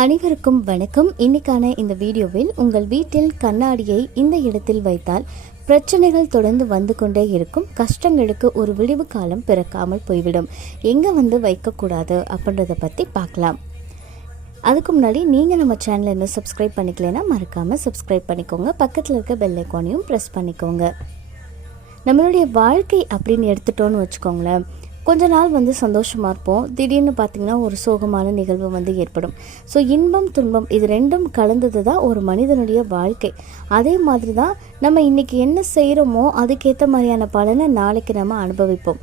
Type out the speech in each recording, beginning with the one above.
அனைவருக்கும் வணக்கம். இன்னைக்கான இந்த வீடியோவில் உங்கள் வீட்டில் கண்ணாடியை இந்த இடத்தில் வைத்தால் பிரச்சனைகள் தொடர்ந்து வந்து கொண்டே இருக்கும், கஷ்டங்களுக்கு ஒரு விடிவு காலம் பிறக்காமல் போய்விடும், எங்கே வந்து வைக்கக்கூடாது அப்படின்றத பற்றி பார்க்கலாம். அதுக்கு முன்னாடி நீங்கள் நம்ம சேனலை இன்னும் சப்ஸ்கிரைப் பண்ணிக்கலைன்னா மறக்காமல் சப்ஸ்கிரைப் பண்ணிக்கோங்க. பக்கத்தில் இருக்க பெல் ஐக்கானையும் ப்ரெஸ் பண்ணிக்கோங்க. நம்மளுடைய வாழ்க்கை அப்படின்னு எடுத்துட்டோன்னு வச்சுக்கோங்களேன், கொஞ்ச நாள் வந்து சந்தோஷமாக இருப்போம், திடீர்னு பார்த்திங்கன்னா ஒரு சோகமான நிகழ்வு வந்து ஏற்படும். ஸோ இன்பம் துன்பம் இது ரெண்டும் கலந்தது தான் ஒரு மனிதனுடைய வாழ்க்கை. அதே மாதிரி தான் நம்ம இன்றைக்கி என்ன செய்கிறோமோ அதுக்கேற்ற மாதிரியான பலனை நாளைக்கு நம்ம அனுபவிப்போம்.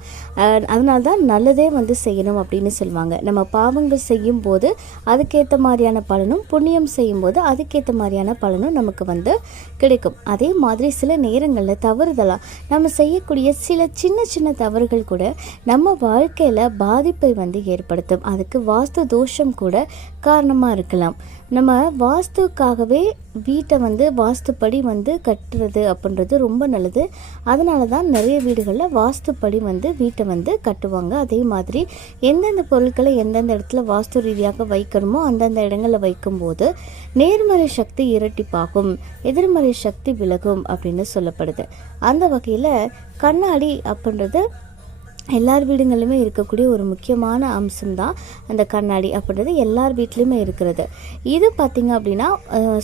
அதனால தான் நல்லதே வந்து செய்யணும் அப்படின்னு சொல்லுவாங்க. நம்ம பாவங்கள் செய்யும் போது அதுக்கேற்ற மாதிரியான பலனும், புண்ணியம் செய்யும்போது அதுக்கேற்ற மாதிரியான பலனும் நமக்கு வந்து கிடைக்கும். அதே மாதிரி சில நேரங்களில் தவறுதலாக நம்ம செய்யக்கூடிய சில சின்ன சின்ன தவறுகள் கூட நம்ம வாழ்க்கையில் பாதிப்பை வந்து ஏற்படுத்தும். அதுக்கு வாஸ்து தோஷம் கூட காரணமாக இருக்கலாம். நம்ம வாஸ்துக்காகவே வீட்டை வந்து வாஸ்துப்படி வந்து கட்டுறது அப்படின்றது ரொம்ப நல்லது. அதனால தான் நிறைய வீடுகளில் வாஸ்துப்படி வந்து வீட்டை வந்து கட்டுவாங்க. அதே மாதிரி எந்தெந்த பொருட்களை எந்தெந்த இடத்துல வாஸ்து ரீதியாக வைக்கணுமோ அந்தந்த இடங்களில் வைக்கும்போது நேர்மறை சக்தி இரட்டிப்பாகும், எதிர்மறை சக்தி விலகும் அப்படின்னு சொல்லப்படுது. அந்த வகையில் கண்ணாடி அப்படின்றது எல்லார் வீடுகளிலுமே இருக்கக்கூடிய ஒரு முக்கியமான அம்சம்தான் அந்த கண்ணாடி அப்படின்றது. எல்லார் வீட்லேயுமே இருக்கிறது. இது பார்த்திங்க அப்படின்னா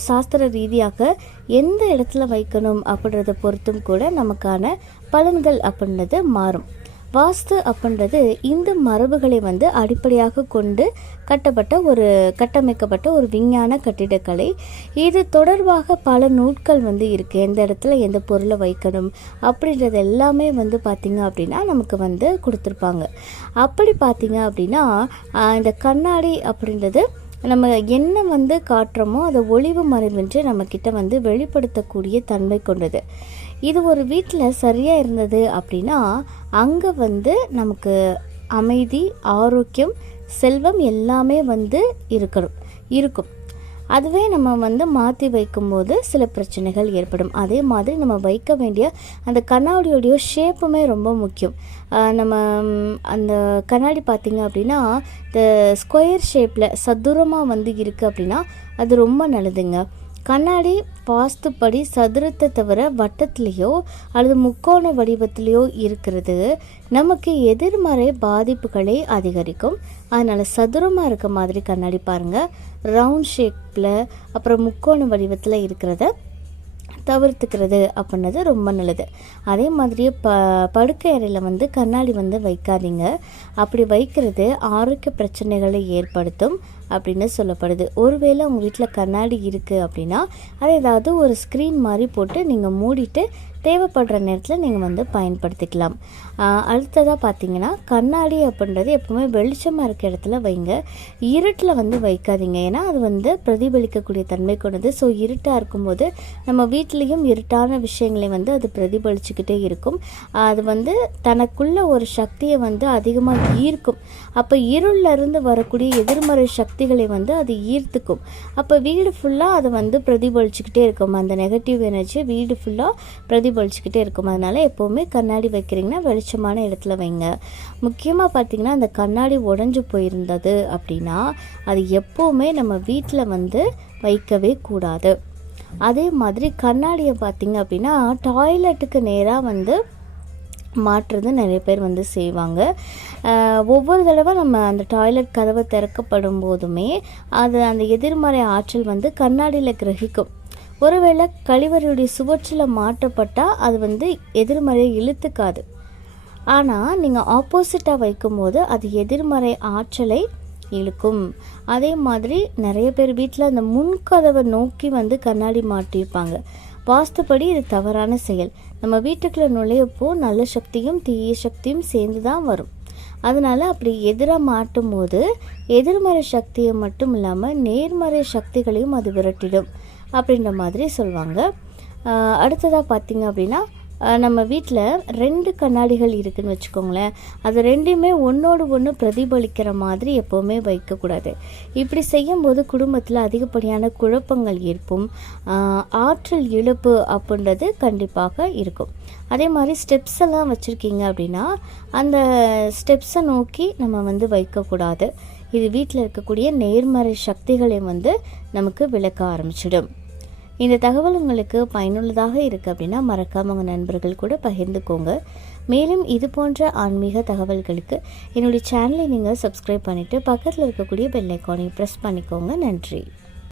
சாஸ்திர ரீதியாக எந்த இடத்துல வைக்கணும் அப்படின்றத பொறுத்தும் கூட நமக்கான பலன்கள் அப்படின்றது மாறும். வாஸ்து அப்படின்றது இந்த மரபுகளை வந்து அடிப்படையாக கொண்டு கட்டமைக்கப்பட்ட ஒரு விஞ்ஞான கட்டிடக்கலை. இது தொடர்பாக பல நூட்கள் வந்து இருக்குது. எந்த இடத்துல எந்த பொருளை வைக்கணும் அப்படின்றது எல்லாமே வந்து பார்த்திங்க அப்படின்னா நமக்கு வந்து கொடுத்துருப்பாங்க. அப்படி பார்த்திங்க அப்படின்னா இந்த கண்ணாடி அப்படின்றது நம்ம என்ன வந்து காட்டுறோமோ அதை ஒளிவு மறைவின்றி நம்மக்கிட்ட வந்து வெளிப்படுத்தக்கூடிய தன்மை கொண்டது. இது ஒரு வீட்டில் சரியாக இருந்தது அப்படின்னா அங்கே வந்து நமக்கு அமைதி, ஆரோக்கியம், செல்வம் எல்லாமே வந்து இருக்கும். அதுவே நம்ம வந்து மாற்றி வைக்கும்போது சில பிரச்சனைகள் ஏற்படும். அதே மாதிரி நம்ம வைக்க வேண்டிய அந்த கண்ணாடியோடைய ஷேப்புமே ரொம்ப முக்கியம். நம்ம அந்த கண்ணாடி பார்த்திங்க அப்படின்னா இந்த ஸ்கொயர் ஷேப்பில் சதுரமாக வந்து இருக்குது அப்படின்னா அது ரொம்ப நல்லதுங்க. கண்ணாடி வாஸ்துப்படி சதுரத்தை தவிர வட்டத்திலேயோ அல்லது முக்கோண வடிவத்திலேயோ இருக்கிறது நமக்கு எதிர்மறை பாதிப்புகளை அதிகரிக்கும். அதனால் சதுரமாக இருக்க மாதிரி கண்ணாடி பாருங்கள், ரவுண்ட் ஷேப்பில் அப்புறம் முக்கோண வடிவத்தில் இருக்கிறத தவிர்த்துக்கிறது அப்படின்னது ரொம்ப நல்லது. அதே மாதிரியே படுக்கை அறையில் வந்து கண்ணாடி வந்து வைக்காதீங்க. அப்படி வைக்கிறது ஆரோக்கிய பிரச்சனைகளை ஏற்படுத்தும் அப்படின்னு சொல்லப்படுது. ஒருவேளை உங்கள் வீட்டில் கண்ணாடி இருக்குது அப்படின்னா அதை ஏதாவது ஒரு ஸ்க்ரீன் மாதிரி போட்டு நீங்கள் மூடிட்டு தேவைப்படுற நேரத்தில் நீங்கள் வந்து பயன்படுத்திக்கலாம். அடுத்ததாக பார்த்தீங்கன்னா கண்ணாடி அப்படின்றது எப்பவுமே வெளிச்சமாக இருக்க இடத்துல வைங்க, இருட்டில் வந்து வைக்காதீங்க. ஏன்னா அது வந்து பிரதிபலிக்கக்கூடிய தன்மை கொண்டது. ஸோ இருட்டாக இருக்கும்போது நம்ம வீட்லேயும் இருட்டான விஷயங்களை வந்து அது பிரதிபலிச்சுக்கிட்டே இருக்கும். அது வந்து தனக்குள்ள ஒரு சக்தியை வந்து அதிகமாக ஈர்க்கும். அப்போ இருளிலிருந்து வரக்கூடிய எதிர்மறை சக்திகளை வந்து அது ஈர்த்துக்கும். அப்போ வீடு ஃபுல்லாக அதை வந்து பிரதிபலிச்சுக்கிட்டே இருக்கும். அந்த நெகட்டிவ் எனர்ஜி வீடு ஃபுல்லாக பிரதிபலிச்சுக்கிட்டே இருக்கும். அதனால் எப்போவுமே கண்ணாடி வைக்கிறீங்கன்னா வெளிச்சமான இடத்துல வைங்க. முக்கியமாக பார்த்திங்கன்னா அந்த கண்ணாடி உடைஞ்சு போயிருந்தது அப்படின்னா அது எப்போவுமே நம்ம வீட்டில் வந்து வைக்கவே கூடாது. அதே மாதிரி கண்ணாடியை பார்த்திங்க அப்படின்னா டாய்லெட்டுக்கு நேராக வந்து மாற்றுறது நிறைய பேர் வந்து செய்வாங்க. ஒவ்வொரு தடவை நம்ம அந்த டாய்லெட் கதவை திறக்கப்படும் போதுமே அது அந்த எதிர்மறை ஆற்றல் வந்து கண்ணாடியில் கிரகிக்கும். ஒருவேளை கழிவறையுடைய சுவற்றில் மாற்றப்பட்டால் அது வந்து எதிர்மறையை இழுத்துக்காது. ஆனால் நீங்கள் ஆப்போசிட்டாக வைக்கும்போது அது எதிர்மறை ஆற்றலை இழுக்கும். அதே மாதிரி நிறைய பேர் வீட்டில் அந்த முன்கதவை நோக்கி வந்து கண்ணாடி மாட்டியிருப்பாங்க. வாஸ்துப்படி இது தவறான செயல். நம்ம வீட்டுக்குள்ளே நுழையப்போ நல்ல சக்தியும் தீய சக்தியும் சேர்ந்து தான் வரும். அதனால் அப்படி எதிராக மாட்டும் போது எதிர்மறை சக்தியை மட்டும் இல்லாமல் நேர்மறை சக்திகளையும் அது விரட்டிடும் அப்படின்ற மாதிரி சொல்லுவாங்க. அடுத்ததாக பார்த்திங்க அப்படின்னா நம்ம வீட்டில் 2 கண்ணாடிகள் இருக்குதுன்னு வச்சுக்கோங்களேன், அது ரெண்டுமே ஒன்றோடு ஒன்று பிரதிபலிக்கிற மாதிரி எப்போவுமே வைக்கக்கூடாது. இப்படி செய்யும்போது குடும்பத்தில் அதிகப்படியான குழப்பங்கள் ஏற்படும், ஆற்றல் இழப்பு அப்படின்றது கண்டிப்பாக இருக்கும். அதே மாதிரி ஸ்டெப்ஸ் எல்லாம் வச்சுருக்கீங்க அப்படின்னா அந்த ஸ்டெப்ஸை நோக்கி நம்ம வந்து வைக்கக்கூடாது. இது வீட்டில் இருக்கக்கூடிய நேர்மறை சக்திகளை வந்து நமக்கு விளக்க ஆரம்பிச்சிடும். இந்த தகவல் உங்களுக்கு பயனுள்ளதாக இருக்குது அப்படின்னா மறக்காம உங்கள் நண்பர்கள் கூட பகிர்ந்துக்கோங்க. மேலும் இது போன்ற ஆன்மீக தகவல்களுக்கு என்னுடைய சேனலை நீங்கள் சப்ஸ்கிரைப் பண்ணிவிட்டு பக்கத்தில் இருக்கக்கூடிய பெல் ஐக்கானை ப்ரெஸ் பண்ணிக்கோங்க. நன்றி.